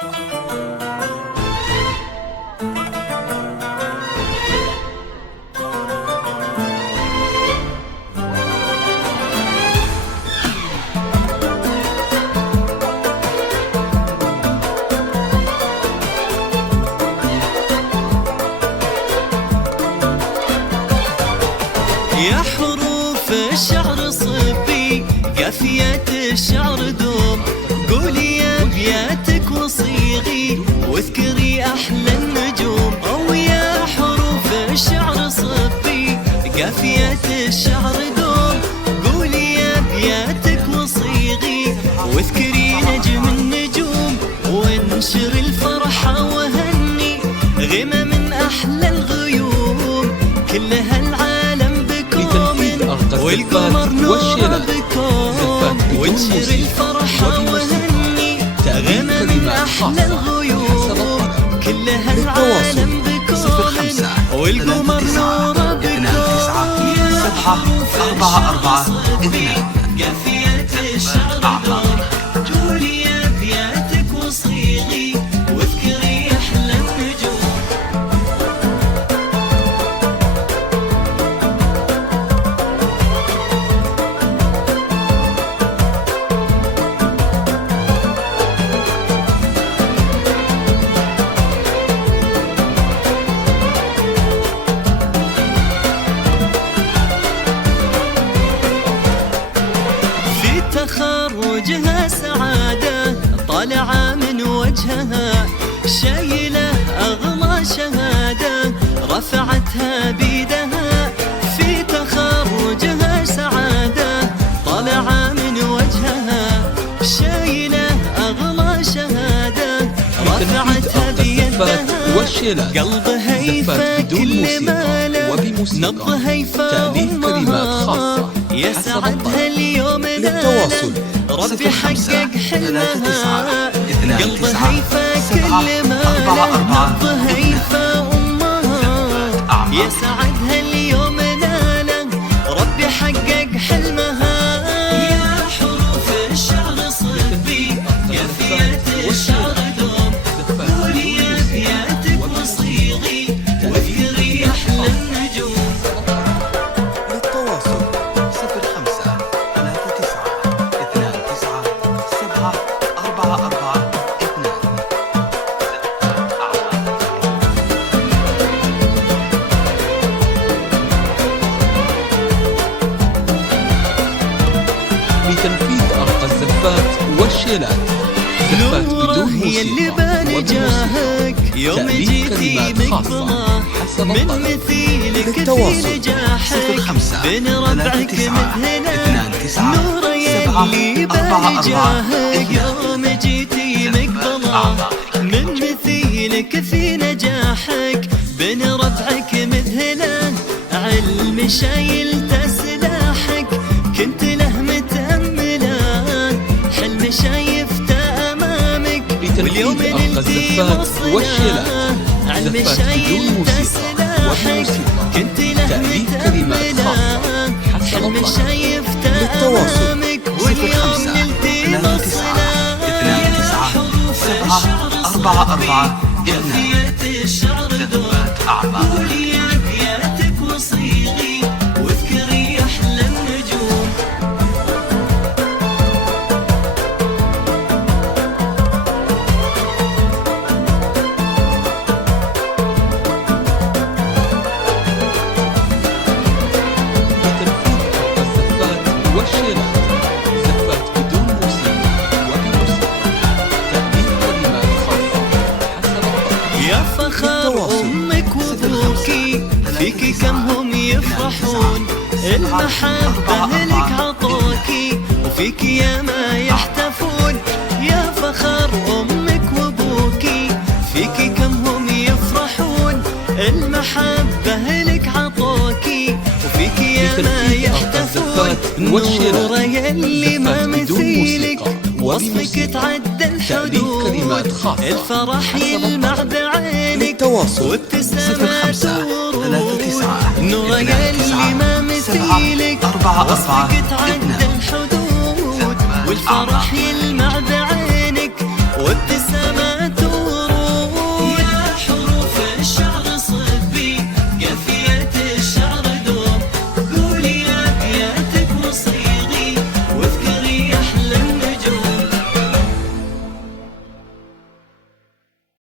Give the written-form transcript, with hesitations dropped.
يا حروف الشعر صبي قافية الشعر دوم، قولي يا ابياتك وصيغي واذكري احلى النجوم. او يا حروف الشعر صبي قافية الشعر دوم، قولي يا ابياتك وصيغي واذكري نجم النجوم. وانشر الفرحة وهني غمى من احلى الغيوم، كلها العالم والقمر نور بكم. وانشر الفرحة وهني غنى من أحلى الغيوم، كلها العالم بكم والقمر نور بكم. يا حروف الشعر صبي قافية الشعر دوم، قولي يا ابياتك وصيغي واذكري أحلى النجوم. تخرجها سعادة طالعة من وجهها، شايلة أغلى شهادة رفعتها بيدها. في تخرجها سعادة طالعة من وجهها، شايلة أغلى شهادة رفعتها بيدها. قلبها يفا كل ماله، نبضها يفا أمها، يسعدها اليوم للتواصل ربي حقق حلمها. قلبها يفا كل ماله، نبضها يفا أمها، يسعدها اليوم ناله ربي حقق حلمها. يا حروف الشعر صبي قافية الشعر دوم، قولي يا ابياتك وصيغي واذكري احلى النجوم. للتواصل 05 39 29 7 4 4 2. لتنفيذ أرقى الزفات والشيلات، زفات بدون موسيقى وبموسيقى، يوم جيتي مقبضة من مثيلك في نجاحك، بين ربعك مذهلة نور يلي بنجاحك. يوم جيتي مقبضة من مثيلك في نجاحك، بين ربعك مذهلة علم شايلته سلاحك، كنت له متأملة حلم شايفته أمامك، واليوم نلتي وصلة علم شايلته سلاحك، كنت له متأملة حلم شايفته أمامك، واليوم نلتي وصلة. يا حروف الشعر صبي قافية الشعر دوم، قولي يا ابياتك وصيغي واذكري أحلى النجوم. يا فخر أمك وأبوكي فيكي كم هم يفرحون، المحبة لك عطوكي وفيكي يا ما يحتفون. يا فخر أمك وأبوكي فيكي كم هم يفرحون، المحبة لك عطوكي وفيكي يا ما يحتفون. نورة يلي ما مثيلك وصفك تعدى الحدود، الفرح يلمع بعينك وابتسامات ورود. نور يلي ما مثيلك وصفك تعدى الحدود، والفرح يلمع بعينك وابتسامات